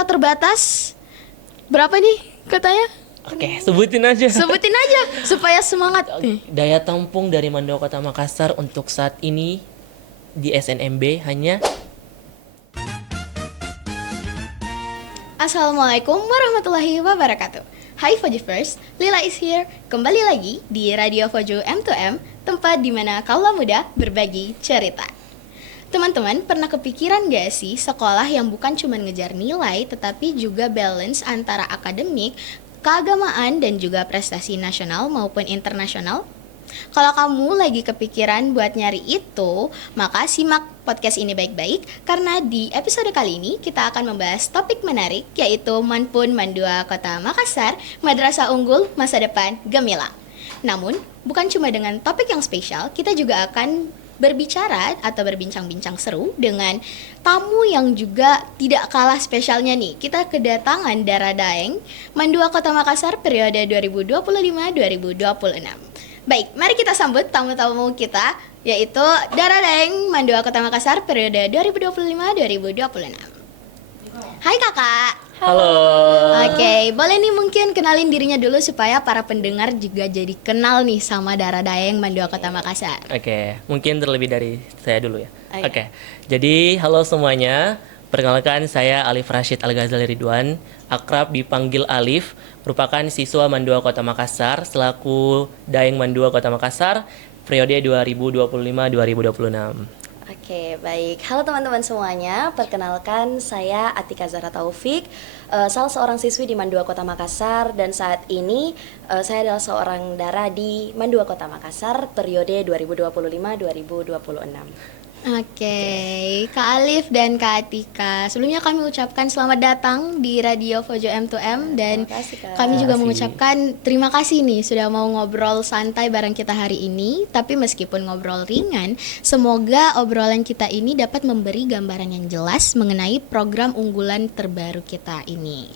kuota terbatas. Berapa nih katanya? Oke, sebutin aja. Sebutin aja supaya semangat. Daya tampung dari Mandua Kota Makassar untuk saat ini di SNMB hanya. Assalamualaikum warahmatullahi wabarakatuh. Hi Fojivers, Lila is here. Kembali lagi di Radio Fojo M2M, tempat dimana kaula muda berbagi cerita. Teman-teman, pernah kepikiran gak sih sekolah yang bukan cuma ngejar nilai, tetapi juga balance antara akademik, keagamaan, dan juga prestasi nasional maupun internasional? Kalau kamu lagi kepikiran buat nyari itu, maka simak podcast ini baik-baik, karena di episode kali ini kita akan membahas topik menarik, yaitu Manpun Mandua Kota Makassar, Madrasah Unggul Masa Depan Gemilang. Namun, bukan cuma dengan topik yang spesial, kita juga akan berbicara atau berbincang-bincang seru dengan tamu yang juga tidak kalah spesialnya nih. Kita kedatangan Dara Daeng, Mandua Kota Makassar periode 2025-2026. Baik, mari kita sambut tamu-tamu kita, yaitu Dara Daeng, Mandua Kota Makassar periode 2025-2026. Hai kakak. Halo. Oke, boleh nih mungkin kenalin dirinya dulu supaya para pendengar juga jadi kenal nih sama Dara Daeng, Mandua Kota Makassar. Oke, mungkin terlebih dari saya dulu ya. Iya. Oke, jadi halo semuanya. Perkenalkan, saya Alif Rashid Al-Ghazali Ridwan, akrab dipanggil Alif, merupakan siswa Mandua Kota Makassar, selaku Daeng Mandua Kota Makassar, periode 2025-2026. Oke, baik. Halo teman-teman semuanya. Perkenalkan, saya Atika Zahra Taufik, salah seorang siswi di Mandua Kota Makassar, dan saat ini saya adalah seorang dara di Mandua Kota Makassar periode 2025-2026. Oke, Kak Alif dan Kak Atika, sebelumnya kami ucapkan selamat datang di Radio Fojo M2M, dan Terima kasih, Kak. kami juga Terima kasih. mengucapkan terima kasih nih sudah mau ngobrol santai bareng kita hari ini. Tapi meskipun ngobrol ringan, semoga obrolan kita ini dapat memberi gambaran yang jelas mengenai program unggulan terbaru kita ini.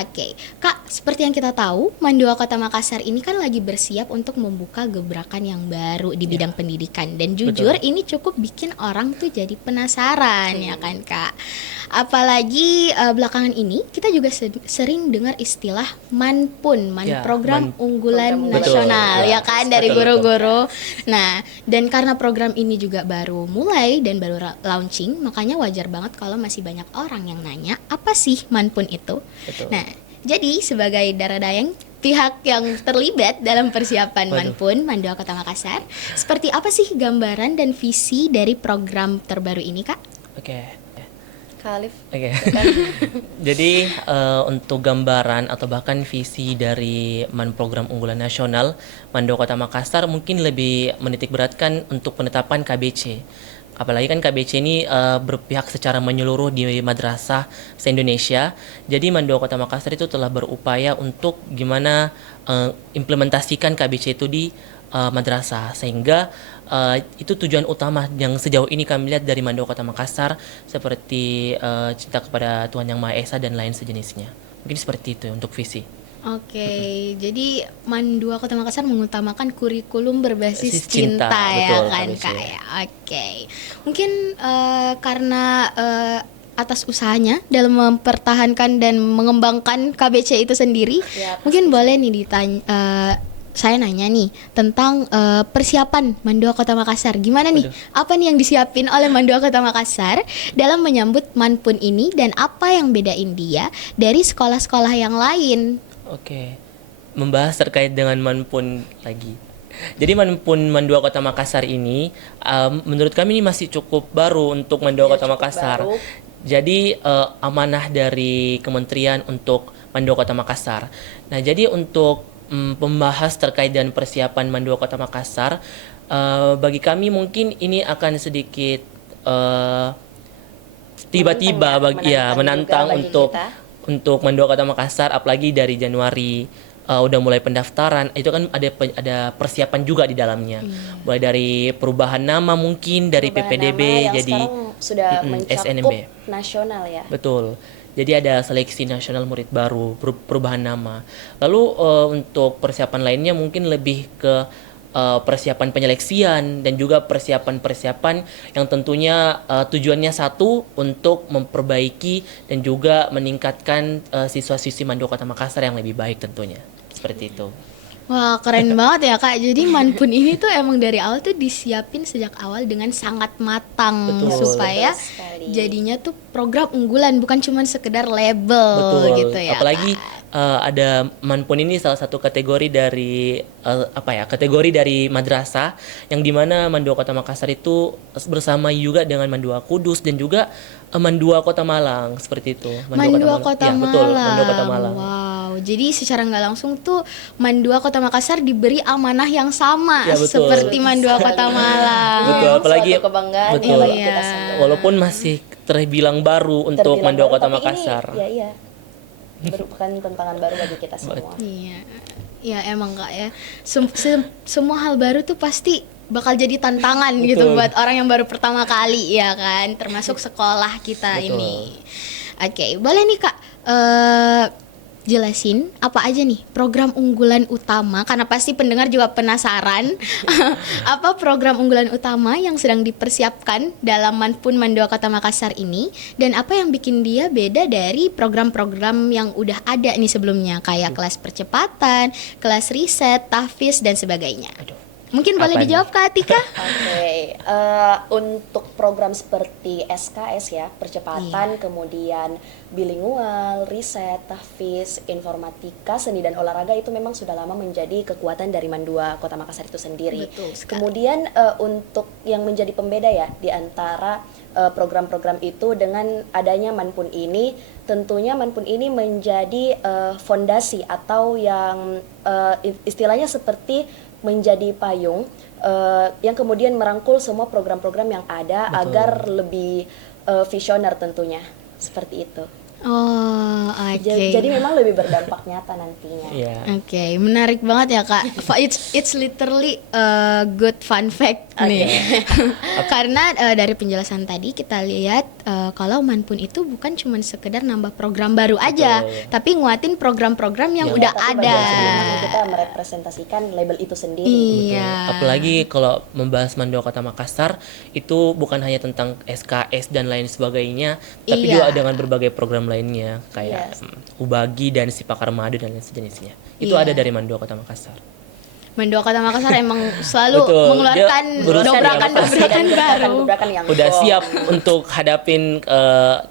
Oke, Kak, seperti yang kita tahu, Mandua Kota Makassar ini kan lagi bersiap untuk membuka gebrakan yang baru di bidang pendidikan, dan jujur ini cukup bikin orang tuh jadi penasaran ya kan Kak. Apalagi belakangan ini kita juga sering dengar istilah Manpun, Ya, program unggulan program nasional betul, ya kan dari betul, guru-guru. Nah, dan karena program ini juga baru mulai dan baru launching, makanya wajar banget kalau masih banyak orang yang nanya apa sih Manpun itu. Betul. Nah, jadi sebagai Dara Daeng, pihak yang terlibat dalam persiapan Waduh. Manpun Mandua Kota Makassar, seperti apa sih gambaran dan visi dari program terbaru ini, Kak? Oke. Kak Alif. Oke. Jadi untuk gambaran atau bahkan visi dari program unggulan nasional Mandua Kota Makassar mungkin lebih menitik beratkan untuk penetapan KBC. Apalagi kan KBC ini berpihak secara menyeluruh di madrasah se-Indonesia. Jadi Mandua Kota Makassar itu telah berupaya untuk gimana implementasikan KBC itu di madrasah, sehingga itu tujuan utama yang sejauh ini kami lihat dari Mandua Kota Makassar, seperti cinta kepada Tuhan Yang Maha Esa dan lain sejenisnya. Mungkin seperti itu untuk visi. Oke, jadi Mandua Kota Makassar mengutamakan kurikulum berbasis Basis cinta, cinta ya betul, kan KBC. Kak ya. Oke, mungkin karena atas usahanya dalam mempertahankan dan mengembangkan KBC itu sendiri, Ya, mungkin boleh nih ditanya. Saya nanya nih tentang persiapan Mandua Kota Makassar. Gimana nih? Apa nih yang disiapin oleh Mandua Kota Makassar dalam menyambut Manpun ini, dan apa yang bedain dia dari sekolah-sekolah yang lain? Oke, membahas terkait dengan Manpun lagi. Jadi Manpun Mandua Kota Makassar ini menurut kami ini masih cukup baru untuk Mandua Ya, Kota cukup Makassar. baru. Jadi amanah dari kementerian untuk Mandua Kota Makassar. Nah, jadi untuk pembahas terkait dengan persiapan Mandua Kota Makassar, bagi kami mungkin ini akan sedikit tiba-tiba menantang juga bagi untuk kita. untuk Mandua Kota Makassar, apalagi dari Januari udah mulai pendaftaran, itu kan ada persiapan juga di dalamnya. Mulai dari perubahan nama mungkin dari Perubahan PPDB nama yang jadi sekarang sudah mencakup SNMB. nasional ya. Betul. Jadi ada seleksi nasional murid baru, perubahan nama. Lalu untuk persiapan lainnya mungkin lebih ke persiapan penyeleksian dan juga persiapan-persiapan yang tentunya tujuannya satu untuk memperbaiki dan juga meningkatkan siswa-siswi Mandua Kota Makassar yang lebih baik tentunya. Seperti itu. Wah, keren banget ya Kak. Jadi Manpun ini tuh emang dari awal tuh disiapin sejak awal dengan sangat matang. Betul. Supaya Betul sekali. jadinya tuh program unggulan, bukan cuma sekedar label. Betul. Gitu ya. Apalagi Kak. ada Manpun ini salah satu kategori dari kategori dari madrasah yang dimana Mandua Kota Makassar itu bersama juga dengan Mandua Kudus dan juga Mandua Kota Malang seperti itu. Mandua Kota Ya, Malang. betul, Mandua Kota Malang. Wow, jadi secara nggak langsung tuh Mandua Kota Makassar diberi amanah yang sama Ya, betul. seperti Mandua Kota Malang. Betul, Memang apalagi suatu kebanggaan betul. ya bagi Iya. kita semua. Walaupun masih terbilang baru untuk Terbilang Mandua baru, Kota tapi Makassar. Ini, iya. Merupakan tantangan baru bagi kita semua. Iya, ya emang Kak ya. Semua hal baru tuh pasti bakal jadi tantangan gitu Betul. buat orang yang baru pertama kali ya kan, termasuk sekolah kita Betul. ini. Oke, boleh nih Kak jelasin apa aja nih program unggulan utama, karena pasti pendengar juga penasaran apa program unggulan utama yang sedang dipersiapkan dalam Manpun Mandua Kota Makassar ini, dan apa yang bikin dia beda dari program-program yang udah ada nih sebelumnya kayak kelas percepatan, kelas riset, tahfiz dan sebagainya. Mungkin boleh Apa dijawab Kak Atika? Oke, untuk program seperti SKS ya, percepatan, kemudian bilingual, riset, tahfiz, informatika, seni dan olahraga itu memang sudah lama menjadi kekuatan dari Mandua Kota Makassar itu sendiri. Betul sekali. Kemudian untuk yang menjadi pembeda ya di antara program-program itu dengan adanya Manpun ini, tentunya Manpun ini menjadi fondasi atau yang istilahnya seperti menjadi payung yang kemudian merangkul semua program-program yang ada. Betul. Agar lebih visioner tentunya, seperti itu. Oh, oke. Jadi memang lebih berdampak nyata nantinya. Iya. Oke, menarik banget ya Kak. It's literally a good fun fact nih. Karena dari penjelasan tadi kita lihat kalau Manpun itu bukan cuma sekedar nambah program baru aja, Betul. tapi nguatin program-program yang Iya, udah Tapi ada. bagaimana kita merepresentasikan label itu sendiri. Iya. Apalagi kalau membahas Mandua Kota Makassar itu bukan hanya tentang SKS dan lain sebagainya, tapi Iya. juga dengan berbagai program lainnya kayak Yes. Ubagi dan Sipakar Madu dan lain sejenisnya. Itu Iya. ada dari Mandua Kota Makassar. Mandua Kota Makassar emang selalu Betul, mengeluarkan dia berusaha dobrakan-dobrakan baru. Gebrakan yang Udah gong. siap untuk hadapin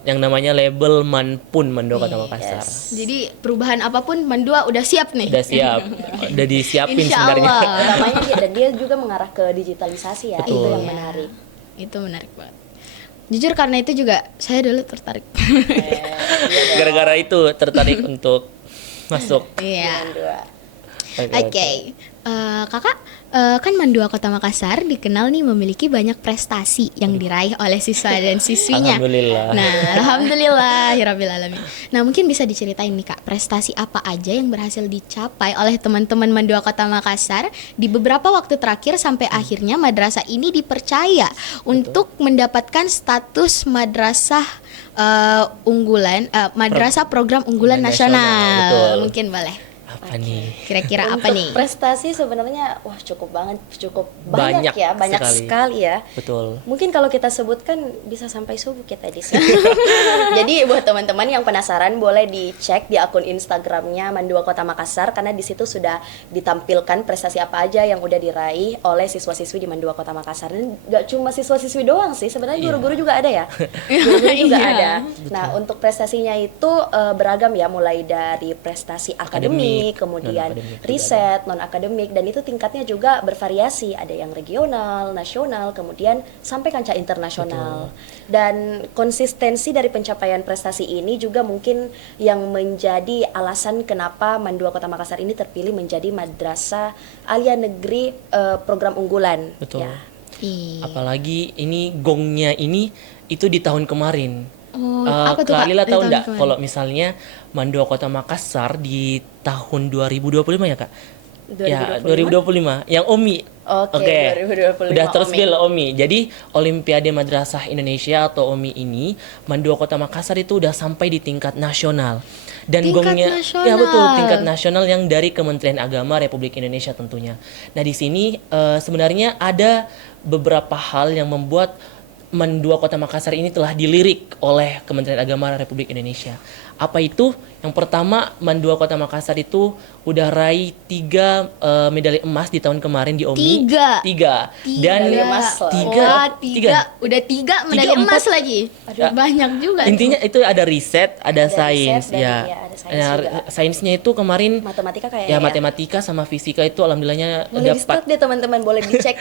yang namanya label Manpun Mandua Kota Makassar. Yes. Jadi perubahan apapun Mandua udah siap nih. Udah siap, udah disiapin Insya sebenarnya. Allah. Utamanya dan dia juga mengarah ke digitalisasi ya. Betul. Itu yang Iya. menarik. Itu menarik banget. Jujur karena itu juga saya dulu tertarik. Gara-gara itu tertarik untuk masuk. Iya. Dengan dua. Oke, kakak kan Mandua Kota Makassar dikenal nih memiliki banyak prestasi yang diraih oleh siswa dan siswinya. Alhamdulillah. Nah, alhamdulillahirabbil alamin. Nah, mungkin bisa diceritain nih Kak, prestasi apa aja yang berhasil dicapai oleh teman-teman Mandua Kota Makassar di beberapa waktu terakhir sampai akhirnya madrasah ini dipercaya untuk mendapatkan status madrasah unggulan, madrasah program unggulan Nasional, nasional. betul. Mungkin boleh. Apa nih? Kira-kira apa Untuk nih? prestasi sebenarnya wah cukup banyak ya, banyak sekali ya. Betul. Mungkin kalau kita sebutkan bisa sampai subuh kita di sini. Jadi buat teman-teman yang penasaran boleh dicek di akun Instagramnya Mandua Kota Makassar karena di situ sudah ditampilkan prestasi apa aja yang udah diraih oleh siswa-siswi di Mandua Kota Makassar. Dan gak cuma siswa-siswi doang sih, sebenarnya guru-guru juga ada ya. Guru-guru juga Iya. ada. Nah untuk prestasinya itu beragam ya, mulai dari prestasi akademik, kemudian non-akademik juga riset, non-akademik, dan itu tingkatnya juga bervariasi. Ada yang regional, nasional, kemudian sampai kancah internasional. Dan konsistensi dari pencapaian prestasi ini juga mungkin yang menjadi alasan kenapa Mandua Kota Makassar ini terpilih menjadi madrasah alia negeri program unggulan. Betul. Ya. Iya. Apalagi ini gongnya ini itu di tahun kemarin. Oh, apa tuh Kak Kak? Lila Di tahu tahun nggak kemarin? kalau misalnya Mandua Kota Makassar di tahun 2025 ya Kak? Ya 2025 yang Omi. Oke, 2025 Udah Omi. terspill Omi. Jadi Olimpiade Madrasah Indonesia atau Omi ini Mandua Kota Makassar itu udah sampai di tingkat nasional. dan Tingkat gongnya nasional. ya betul, tingkat nasional yang dari Kementerian Agama Republik Indonesia tentunya. Nah di sini sebenarnya ada beberapa hal yang membuat MAN 2 Kota Makassar ini telah dilirik oleh Kementerian Agama Republik Indonesia. Apa itu? Yang pertama, MAN 2 Kota Makassar itu udah raih 3 medali emas di tahun kemarin di OMI. Tiga. Dan Medali emas loh. Wah, udah tiga medali 3, emas 4. lagi. Ya. Banyak juga. Intinya itu ada riset, ada sains riset dan ya. ya, ada sains Nah, juga. sainsnya itu kemarin Matematika kayak ya matematika sama fisika itu alhamdulillahnya Boleh di dapat start deh teman-teman, boleh dicek.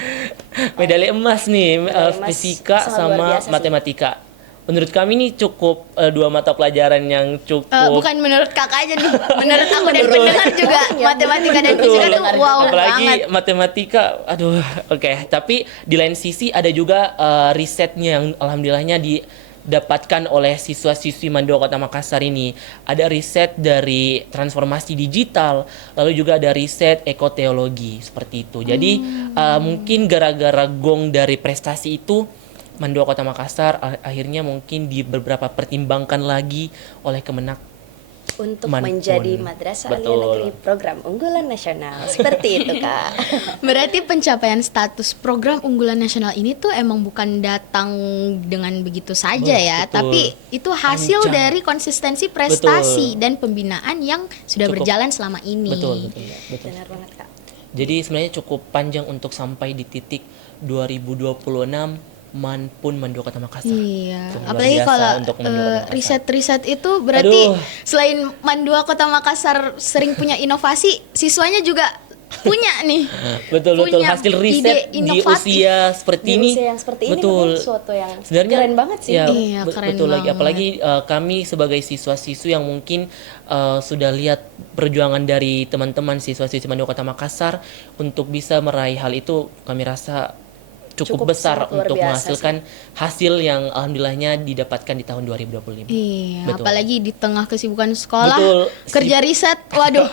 medali emas nih, Medali emas fisika sangat luar sama biasa sih. matematika. Menurut kami ini cukup 2 mata pelajaran yang cukup Bukan menurut kakak aja nih, menurut aku dan pendengar juga matematika dan Betul. fisika tuh wow Apalagi banget. matematika, aduh, oke. Tapi di lain sisi ada juga risetnya yang alhamdulillahnya didapatkan oleh siswa-siswi MAN 2 Kota Makassar ini. Ada riset dari transformasi digital, lalu juga ada riset ekoteologi seperti itu. Jadi mungkin gara-gara gong dari prestasi itu, MAN 2 Kota Makassar akhirnya mungkin beberapa pertimbangkan lagi oleh Kemenak Untuk MAN menjadi pun. madrasah Betul. aliyah negeri program unggulan nasional. Seperti itu, Kak. Berarti pencapaian status program unggulan nasional ini tuh emang bukan datang dengan begitu saja ya, Betul. tapi itu hasil Panjang. dari konsistensi prestasi Betul. dan pembinaan yang sudah Cukup. berjalan selama ini. Betul. Benar banget, Kak. Jadi sebenarnya cukup panjang untuk sampai di titik 2026 MAN pun MAN 2 Kota Makassar. Iya, Cukup luar apalagi biasa kalau untuk MAN 2 Kota Makassar. riset-riset itu berarti Aduh. selain MAN 2 Kota Makassar sering punya inovasi, siswanya juga punya nih. Betul punya hasil ide riset di inovatif. usia seperti Di ini. usia yang seperti ini betul. memang suatu yang Sebenarnya keren banget sih. Ya, Iya, keren betul lagi. banget. Apalagi kami sebagai siswa-siswi yang mungkin sudah lihat perjuangan dari teman-teman siswa-siswi MAN 2 Kota Makassar untuk bisa meraih hal itu, kami rasa cukup besar sangat luar untuk biasa menghasilkan hasil yang alhamdulillahnya didapatkan di tahun 2025. Iya, Betul. apalagi di tengah kesibukan sekolah, Betul. kerja riset, waduh.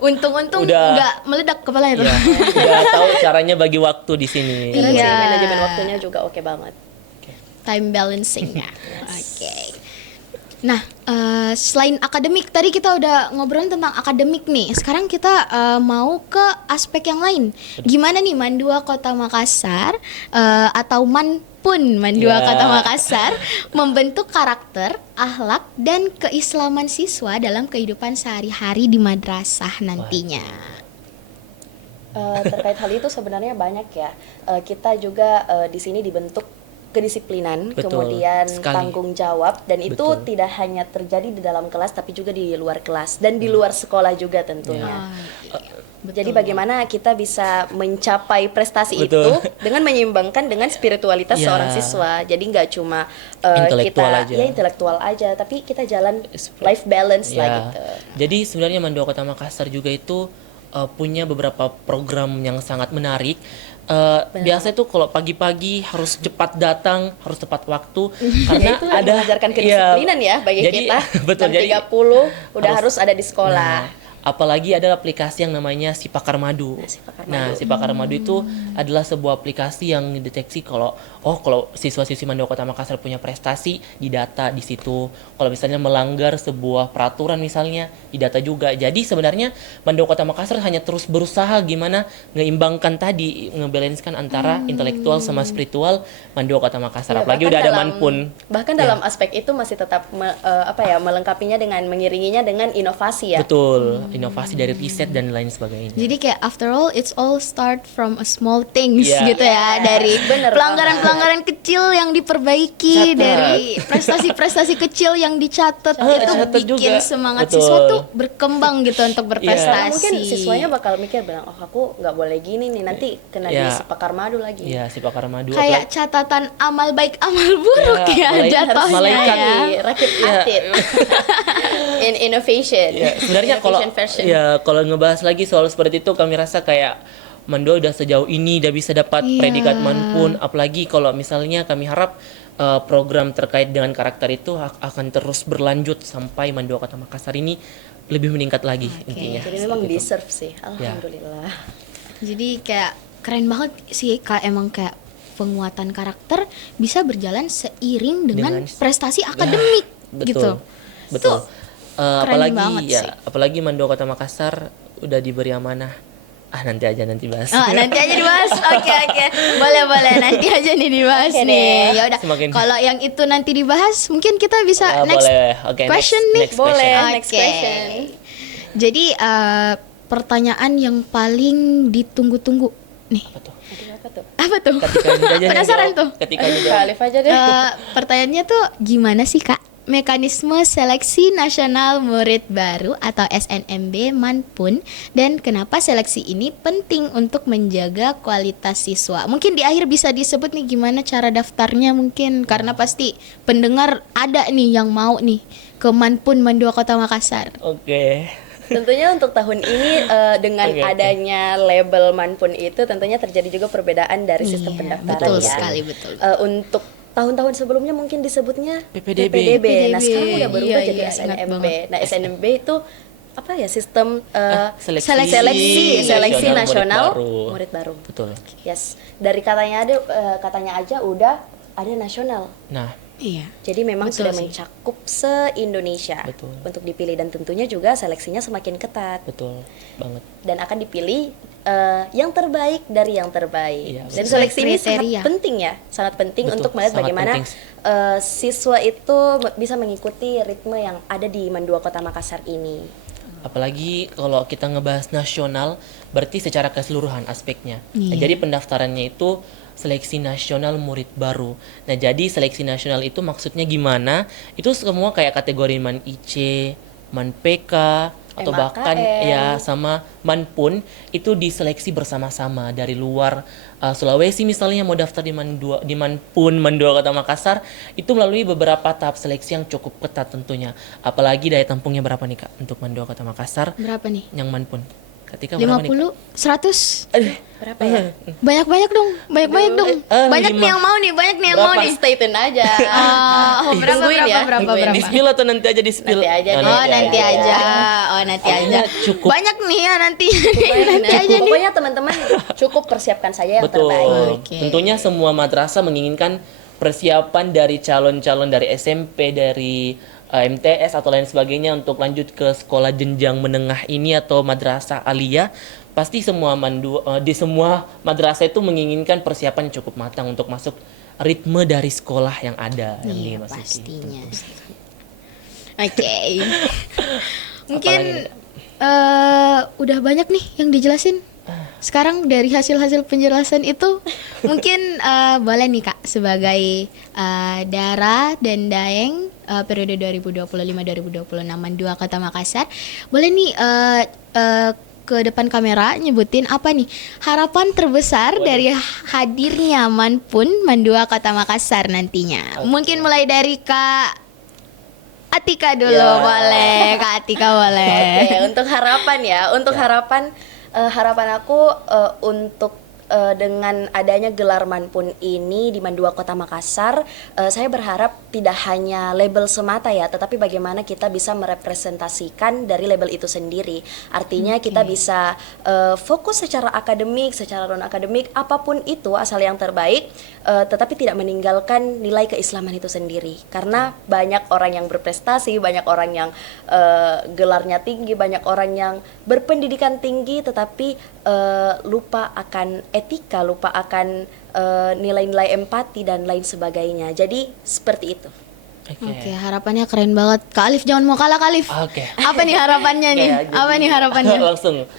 Untung-untung Udah. nggak meledak kepala itu. Ya, udah tahu caranya bagi waktu di sini. Keren sih, Iya. manajemen waktunya juga oke banget. Time balancing ya. Oke. Nah, selain akademik, tadi kita udah ngobrolin tentang akademik nih. Sekarang kita mau ke aspek yang lain. Gimana nih MAN 2 Kota Makassar atau MAN pun MAN 2 Ya. Kota Makassar membentuk karakter, akhlak, dan keislaman siswa dalam kehidupan sehari-hari di madrasah nantinya. Terkait hal itu sebenarnya banyak ya. Kita juga di sini dibentuk kedisiplinan, Betul, kemudian sekali. tanggung jawab, dan itu Betul. tidak hanya terjadi di dalam kelas tapi juga di luar kelas dan di luar sekolah juga tentunya. Ah, Jadi bagaimana kita bisa mencapai prestasi Betul. itu dengan menyeimbangkan dengan spiritualitas Ya. seorang siswa. Jadi nggak cuma Intelektual kita aja. ya intelektual aja, tapi kita jalan life balance lah Ya. gitu. Jadi sebenarnya MAN 2 Kota Makassar juga itu punya beberapa program yang sangat menarik. Biasanya tuh kalau pagi-pagi harus cepat datang, harus tepat waktu karena Itu ada mengajarkan kedisiplinan ya bagi jadi, kita. betul, Jam jadi 30 udah harus ada di sekolah. Nah, apalagi ada aplikasi yang namanya Si Pakar Madu. Si Pakar Nah, Madu. Si Pakar Madu itu adalah sebuah aplikasi yang mendeteksi kalau siswa-siswi MAN 2 Kota Makassar punya prestasi, didata di situ. Kalau misalnya melanggar sebuah peraturan misalnya, didata juga. Jadi sebenarnya MAN 2 Kota Makassar hanya terus berusaha gimana ngeimbangkan tadi, ngebalancekan antara intelektual sama spiritual MAN 2 Kota Makassar. Ya, Apalagi bahkan udah ada dalam- MAN pun. Bahkan Ya. dalam aspek itu masih tetap melengkapinya dengan mengiringinya dengan inovasi ya. Betul, inovasi dari riset dan lain sebagainya. Jadi kayak after all it's all start from a small things Iya. gitu ya, dari Bener pelanggaran-pelanggaran kecil yang diperbaiki, Catat. dari prestasi-prestasi kecil yang dicatat itu catat bikin juga. semangat Betul. siswa tuh berkembang gitu untuk Karena berprestasi. mungkin siswanya bakal mikir bilang, oh aku nggak boleh gini nih, nanti kena Ya. di sepakar madu lagi. Iya, Si Pakar Madu. Kayak catatan amal baik amal buruk Ya, ya, jatuhnya malaikat ya. Rakit atit in innovation. Ya, sebenarnya kalau Innovation version. kalau ngebahas lagi soal seperti itu kami rasa kayak Mando udah sejauh ini udah bisa dapat Iya. predikat manpun, apalagi kalau misalnya kami harap program terkait dengan karakter itu akan terus berlanjut sampai MAN 2 Kota Makassar ini lebih meningkat lagi intinya. Jadi memang Seperti itu. deserve sih, Ya. alhamdulillah. Jadi kayak keren banget sih Kak, emang kayak penguatan karakter bisa berjalan seiring dengan Dengan- prestasi akademik betul, gitu. betul. Keren banget ya, sih. apalagi Mandua Kota Makassar udah diberi amanah. Nanti bahas. Nanti aja dibahas. Oke. Boleh nanti aja nih dibahas Oke nih. deh. Ya udah. Semakin- Kalau yang itu nanti dibahas, mungkin kita bisa next Boleh. Oke, question nih. next Boleh. question. Next question. Jadi pertanyaan yang paling ditunggu-tunggu nih. Apa tuh? Aduh, apa tuh? Apa tuh? Ketika Anda aja yang Penasaran jawab. tuh. Ketika Anda Aduh, jawab. Kak Alif aja deh. Pertanyaannya tuh gimana sih Kak? Mekanisme seleksi nasional murid baru atau SNMB Manpun, dan kenapa seleksi ini penting untuk menjaga kualitas siswa? Mungkin di akhir bisa disebut nih gimana cara daftarnya mungkin, karena pasti pendengar ada nih yang mau nih ke Manpun Mandua Kota Makassar. Oke. Tentunya untuk tahun ini dengan Oke. adanya label Manpun itu tentunya terjadi juga perbedaan dari sistem Iya, pendaftaran betul ya. sekali, betul. Untuk tahun-tahun sebelumnya mungkin disebutnya PPDB. Nah, sekarang udah berubah Iya, jadi iya, ingat SNMB. banget. Nah, SNMB itu apa ya, sistem Seleksi seleksi nasional nasional murid baru. murid baru. Betul. Yes. Dari katanya aja udah ada nasional. Nah, Iya. Jadi memang Betul sudah sih. mencakup se-Indonesia Betul. untuk dipilih, dan tentunya juga seleksinya semakin ketat betul banget. dan akan dipilih yang terbaik dari yang terbaik. Iya, Dan betul. seleksi ini sangat Kriteria. penting ya, sangat penting Betul, untuk melihat sangat bagaimana penting. siswa itu bisa mengikuti ritme yang ada di Mandua Kota Makassar ini. Apalagi kalau kita ngebahas nasional, berarti secara keseluruhan aspeknya. Nah, Iya. jadi pendaftarannya itu seleksi nasional murid baru. Nah, jadi seleksi nasional itu maksudnya gimana? Itu semua kayak kategori Man IC, Man PK, atau MAKN. bahkan ya sama Manpun itu diseleksi bersama-sama dari luar Sulawesi misalnya mau daftar di Manpun Mandua Kota Makassar itu melalui beberapa tahap seleksi yang cukup ketat tentunya. Apalagi daya tampungnya berapa nih Kak untuk Mandua Kota Makassar Berapa nih? yang Manpun? Ketika berapa nih? 50, 100? Berapa ya? Banyak-banyak dong. Banyak dong. Banyak nih yang mau nih, banyak nih yang mau Berapa? nih. Stay tune aja. Berapa Tungguin ya. berapa? Di spill atau nanti aja di spill? Nanti aja Oh, deh. Oh, nanti aja. aja. Oh, nanti aja. Cukup. Banyak nih ya nanti. Nanti aja nih. Pokoknya teman-teman cukup persiapkan saja yang Betul. terbaik. Oke. Tentunya semua madrasah menginginkan persiapan dari calon-calon dari SMP, dari MTS atau lain sebagainya untuk lanjut ke sekolah jenjang menengah ini atau madrasah aliyah. Pasti semua di semua madrasah itu menginginkan persiapan cukup matang untuk masuk ritme dari sekolah yang ada yang Iya, dimasuki. pastinya. Oke. Mungkin udah banyak nih yang dijelasin. Sekarang dari hasil-hasil penjelasan itu mungkin boleh nih Kak sebagai Dara dan Daeng periode 2025-2026 Mandua Kota Makassar, boleh nih ke depan kamera nyebutin apa nih harapan terbesar dari hadirnya Manpun Mandua Kota Makassar nantinya. Oke. Mungkin mulai dari Kak Atika dulu, Ya. boleh. Kak Atika boleh. Oke, untuk harapan ya, untuk harapan aku untuk dengan adanya gelar Manpun ini di Mandua Kota Makassar, saya berharap tidak hanya label semata ya, tetapi bagaimana kita bisa merepresentasikan dari label itu sendiri. Artinya kita bisa fokus secara akademik, secara non akademik, apapun itu asal yang terbaik, tetapi tidak meninggalkan nilai keislaman itu sendiri. Karena banyak orang yang berprestasi, banyak orang yang gelarnya tinggi, banyak orang yang berpendidikan tinggi, tetapi lupa akan etika, lupa akan nilai-nilai empati dan lain sebagainya. Jadi seperti itu. Oke, harapannya keren banget. Kak Alif jangan mau kalah, Kak Alif. Oke. Apa nih harapannya nih? Oke, Apa jadi- nih harapannya?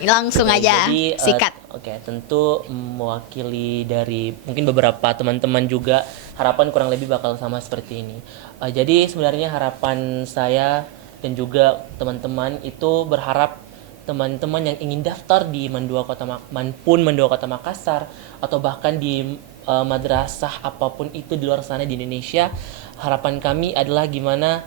Langsung aja. Jadi, Sikat. Oke, tentu mewakili dari mungkin beberapa teman-teman juga harapan kurang lebih bakal sama seperti ini. Jadi sebenarnya harapan saya dan juga teman-teman itu berharap teman-teman yang ingin daftar di Manpun Mandua Kota Makassar atau bahkan di madrasah apapun itu di luar sana di Indonesia, harapan kami adalah gimana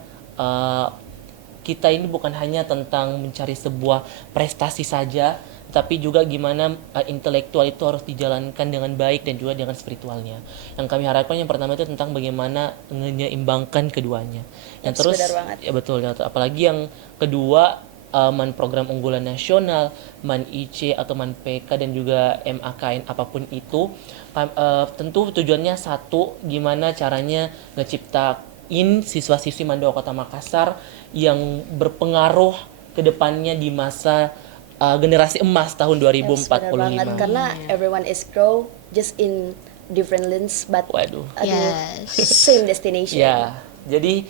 kita ini bukan hanya tentang mencari sebuah prestasi saja, tapi juga gimana intelektual itu harus dijalankan dengan baik dan juga dengan spiritualnya. Yang kami harapkan yang pertama itu tentang bagaimana menyeimbangkan keduanya. Dan Yes, terus benar banget. ya betul, ya, apalagi yang kedua Man program unggulan nasional, Man IC atau Man PK dan juga MAKN apapun itu tentu tujuannya satu, gimana caranya ngeciptain siswa-siswi Mandua Kota Makassar yang berpengaruh ke depannya di masa generasi emas tahun Yes, 2045. benar banget karena everyone is grow just in different lanes but Waduh. Yes. same destination. Ya, jadi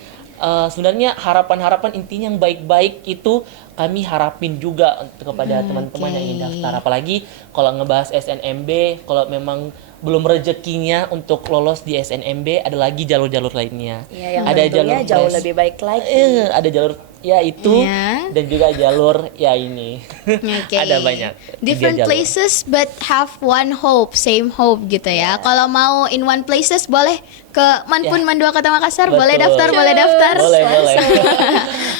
sebenarnya harapan-harapan intinya yang baik-baik itu kami harapin juga kepada teman-teman yang ingin daftar. Apalagi kalau ngebahas SNMB, kalau memang belum rezekinya untuk lolos di SNMB, ada lagi jalur-jalur lainnya. Ya, yang ada tentunya jauh pres- lebih baik lagi. ada jalur ya itu Ya. dan juga jalur ya ini. Oke. Ada banyak. 3 Different jalur. places but have one hope, same hope gitu ya. Kalau mau in one places boleh ke Manpun Ya. Mandua Kota Makassar, Betul. boleh daftar, boleh daftar. Boleh.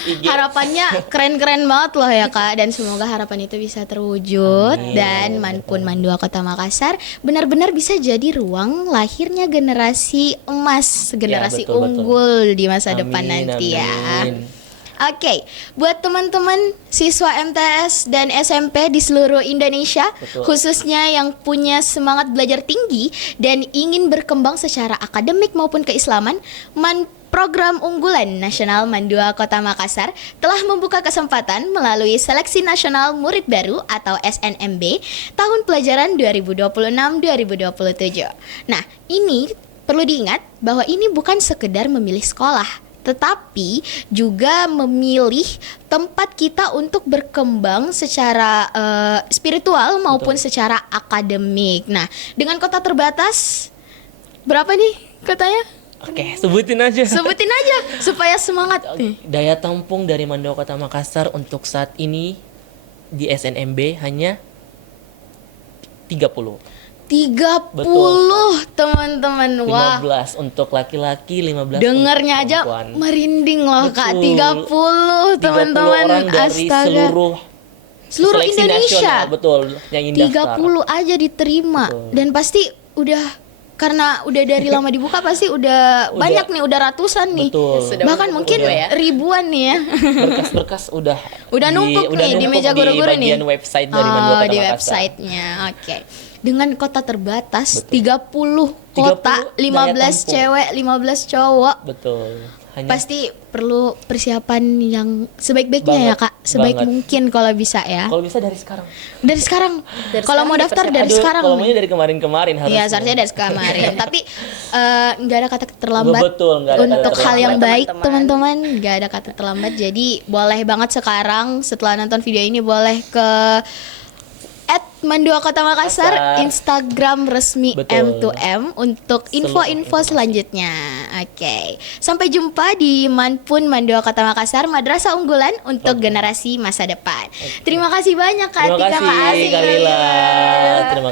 IG. Harapannya keren-keren banget loh ya Kak, dan semoga harapan itu bisa terwujud. Amin. Dan Manpun Mandua Kota Makassar benar-benar bisa jadi ruang lahirnya generasi emas, generasi betul, betul. unggul di masa depan Amin, nanti ya. amin. Oke, buat teman-teman siswa MTS dan SMP di seluruh Indonesia, Betul. khususnya yang punya semangat belajar tinggi dan ingin berkembang secara akademik maupun keislaman, Program Unggulan Nasional Mandua Kota Makassar telah membuka kesempatan melalui Seleksi Nasional Murid Baru atau SNMB tahun pelajaran 2026-2027. Nah, ini perlu diingat bahwa ini bukan sekedar memilih sekolah, tetapi juga memilih tempat kita untuk berkembang secara spiritual maupun secara akademik. Nah, dengan kota terbatas, berapa nih kotanya? Oke, sebutin aja. Sebutin aja supaya semangat nih. Daya tampung dari Mandua Kota Makassar untuk saat ini di SNMB hanya 30. 30 teman-teman. Wah, 15 untuk laki-laki, 15 dengarnya untuk aja perempuan. merinding loh Kak. Betul. 30 30 teman-teman. orang dari Astaga. seluruh Seleksi Indonesia. Indonesia. Betul, yang ingin 30 daftar. aja diterima. Betul. Dan pasti udah, karena udah dari lama dibuka pasti udah banyak nih, udah ratusan nih. Betul. Sudah Bahkan mungkin ya. ribuan nih ya. Berkas-berkas udah Numpuk nih di meja guru-guru di nih. bagian website dari Mandua Kota di Makassar. websitenya. Oke. Dengan kota terbatas, Betul. 30 kota, 30 15 daya tampung. cewek, 15 cowok. Betul. Hanya Pasti perlu persiapan yang sebaik-baiknya ya Banget, Kak. Sebaik banget. mungkin kalau bisa ya. kalau bisa dari sekarang. Dari sekarang. Dari Kalau mau sekarang daftar dipersiapkan. dari Aduh, sekarang. kalau maunya dari kemarin-kemarin harusnya. Iya, seharusnya dari kemarin. Tapi nggak ada kata terlambat. Betul, nggak ada kata untuk hal yang terlambat, baik, teman-teman. teman-teman. Nggak ada kata terlambat. Jadi boleh banget sekarang setelah nonton video ini boleh ke @Mandua Kota Makassar, Makassar. Instagram resmi Betul. M2M untuk info-info informasi. selanjutnya. Oke. Sampai jumpa di Manpun Mandua Kota Makassar, madrasah unggulan untuk generasi masa depan. Terima kasih banyak Kak Terima Atika, kasih, Kak Aziz. Kak Lila. Terima